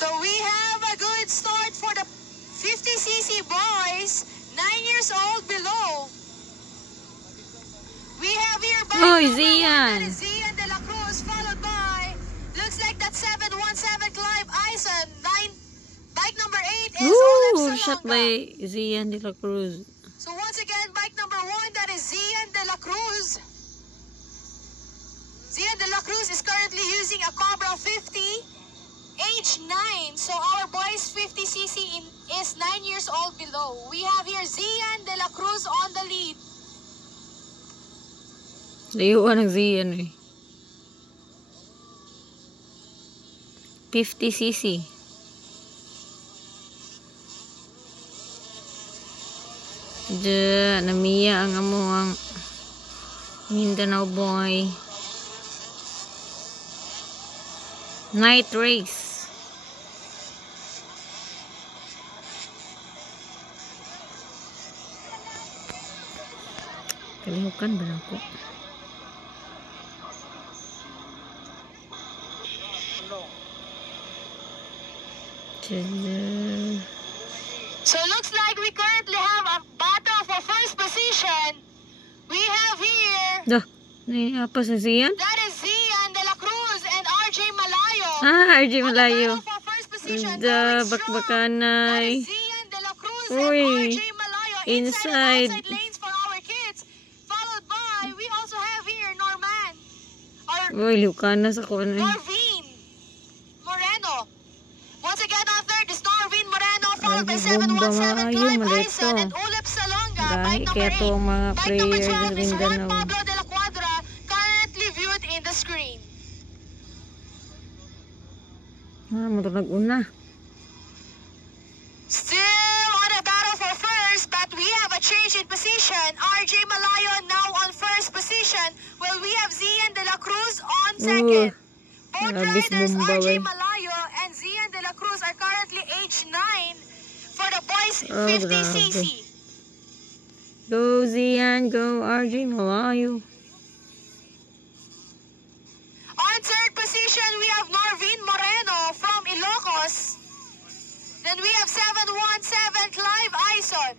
So we have a good start for the 50cc boys, 9 years old below. We have here bike number 1, that is Zian De La Cruz, followed by, looks like that 717 Clive Ison. Bike number 8 is Olep Salonga. Shot by Zian De La Cruz. So once again, bike number 1, that is Zian De La Cruz. Zian De La Cruz is currently using a Cobra 50, age 9. So our boys 50cc is 9 years old below. We have here Zian De La Cruz on the lead. Layuan ng Zian eh. 50cc. Namiya ang amuang Mindanao boy. Night race. Kalihukan ba ako? So looks like we currently have a battle for first position. We have here Apa sa Zian? that is Zian De La Cruz and RJ Malayo. RJ Malayo. On the battle for first position, Bakbakanay. that is Zian De La Cruz Uy, and RJ Malayo inside. and outside lanes for our kids. Followed by, we also have here Norman. Or Liukan na sa kuwan eh. Norvin Moreno. Once again on third is Norvin Moreno, followed by Bomba 717 maayo, Clive malito. Ison and Ulep Salonga. Dahil Bike number kaya 8. to ang mga Bike number players 12 sa is Juan Mindanao. Pablo de la Cuadra, currently viewed in the screen. Mo to nag-una. Still on a battle for first, but we have a change in position. RJ Malayo now on first position, while we have Zian De La Cruz on second. Both Labis riders, bomba, RJ wey. Malayo and Zian De La Cruz, are currently age 9 for the boys Oh, 50cc. Go Zian, go RJ Malayo. On third position, we have Norvin Moreno from Ilocos. Then we have 717 Clive Ison.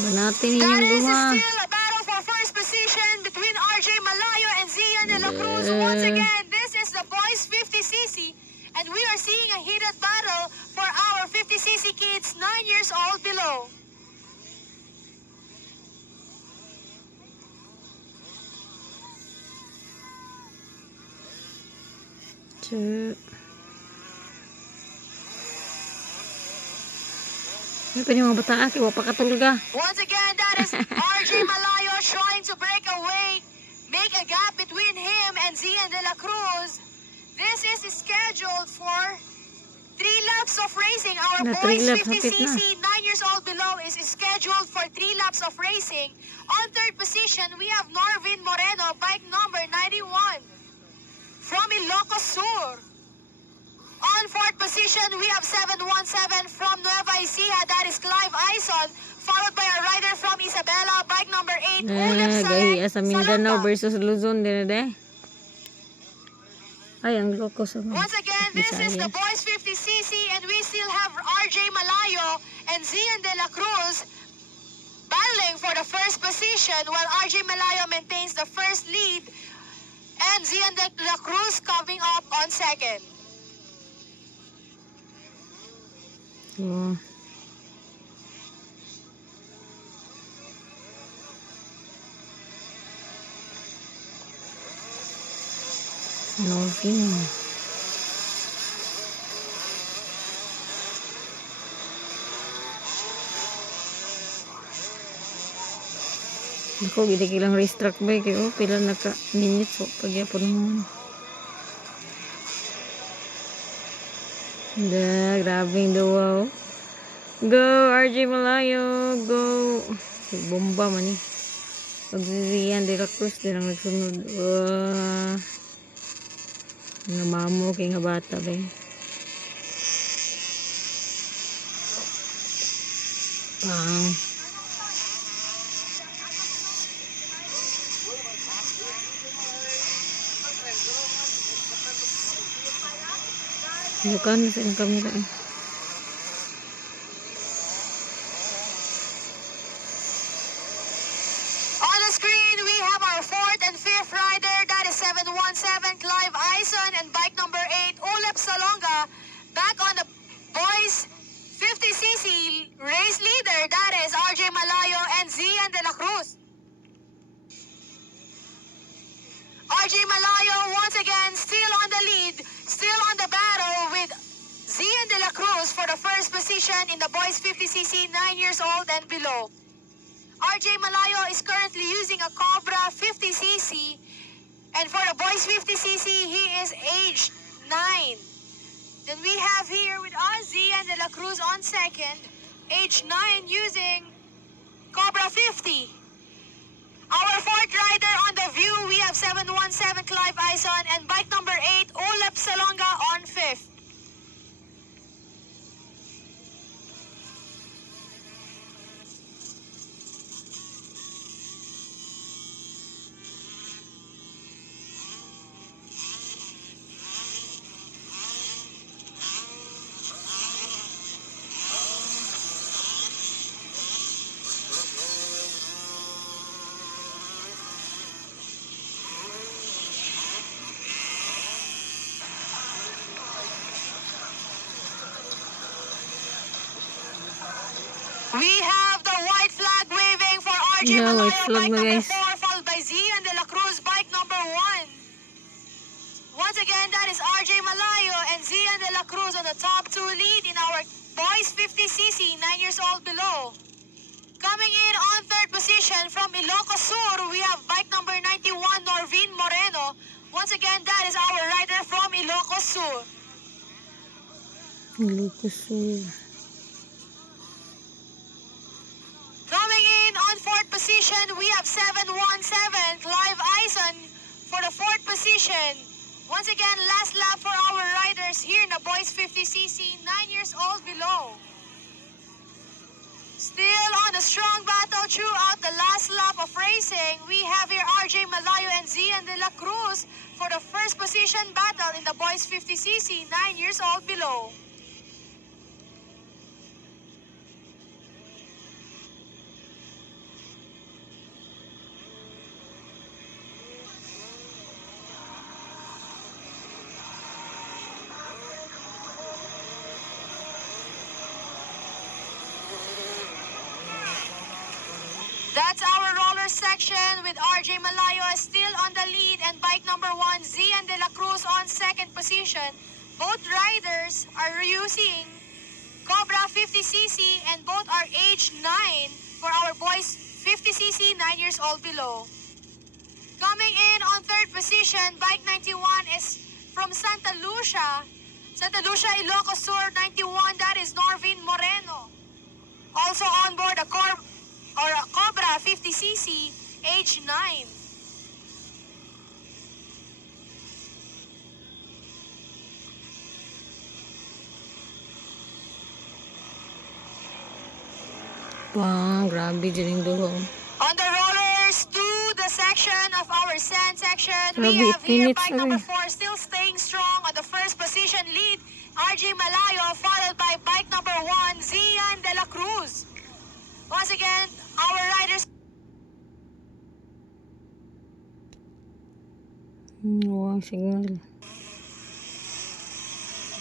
Banatin That ninyong is duha. still a battle for first position between RJ Malayo and Zian De La Cruz. Once again, this is the boys 50cc, and we are seeing a heated battle for our 50cc kids 9 years old below. May pa mga bata kay wa pa katulog ah. Once again, that is RJ Malayo trying to break away, make a gap between him and Zian De La Cruz. This is scheduled for 3 laps of racing. Our Na, boys 3 laps, hapit 50cc, 9 years old below, is scheduled for 3 laps of racing. On third position, we have Norvin Moreno, bike number 91 from Ilocos Sur. On fourth position, we have 717 from Nueva Ecija, that is Clive Ison, followed by a rider from Isabela, bike number 8, Ulep Gahiya sa Mindanao Salonga. versus Luzon din na Ay, ang loko sa Once again, this is the boys 50cc, and we still have RJ Malayo and Zian De La Cruz battling for the first position, while RJ Malayo maintains the first lead, and Zian De La Cruz coming up on second. Norvin. Ako, gilang race track ba kayo? Pila naka minutes so pagyapon mo. Grabing duwa. Go RJ Malayo, go. Bomba man eh. Pag Zian De La Cruz din ang nagsunod. Nga mamo kay nga bata ba. Pang. Bukan sa yung kamera eh. On the screen, we have our fourth and fifth rider. That is 717 Clive Ison and bike number 8 Ulep Salonga. Back on the boys 50cc race leader. That is RJ Malayo and Zian De La Cruz. RJ Malayo once again still on the lead, still on the battle with Zian De La Cruz for the first position in the boys 50cc 9 years old and below. RJ Malayo is currently using a Cobra 50cc, and for the boys 50cc, he is aged 9. Then we have here with us Zian De La Cruz on second, age 9, using Cobra 50. Our fourth rider on the view, we have 717 Clive Ison and bike number 8 Ulep Salonga on fifth. We have the white flag waving for RJ Yeah, Malayo, white flag bike na, number guys. 4, followed by Zian De La Cruz, bike number 1. Once again, that is RJ Malayo and Zian De La Cruz on the top 2 lead in our boys 50cc, 9 years old below. Coming in on third position from Ilocos Sur, we have bike number 91, Norvin Moreno. Once again, that is our rider from Ilocos Sur. Lucas. Coming in on fourth position, we have 717 Clive Ison for the fourth position. Once again, last lap for our riders here in the boys 50cc, 9 years old below. Still on a strong battle throughout the last lap of racing, we have here RJ Malayo and Zian De La Cruz for the first position battle in the boys 50cc, 9 years old below. That's our roller section with RJ Malayo still on the lead and bike number 1, Zian De La Cruz on second position. Both riders are using Cobra 50cc and both are age 9 for our boys 50cc, 9 years old below. Coming in on third position, bike 91 is from Santa Lucia, Ilocos Sur 91, that is Norvin Moreno. Also on board a Cobra 50cc, age 9. Pang, grabe dyan dulo. On the rollers to the section of our sand section, we Grabe, have here minutes bike na number rin. 4 still staying strong on the first position lead, RJ Malayo, followed by bike number 1, Zian De La Cruz. Once again, our riders Wow, signal.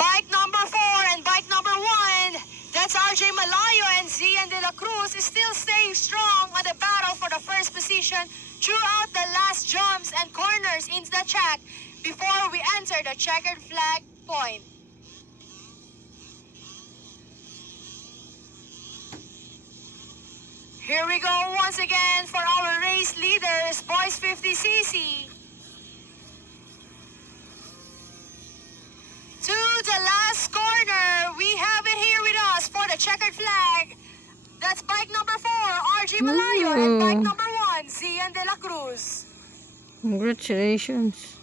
bike number 4 and bike number 1, that's RJ Malayo and Zian De La Cruz, is still staying strong on the battle for the first position throughout the last jumps and corners into the track before we enter the checkered flag point. Here we go once again for our race leaders, boys 50cc. To the last corner, we have it here with us for the checkered flag. That's bike number 4, RJ Malayo, and bike number 1, Zian De La Cruz. Congratulations.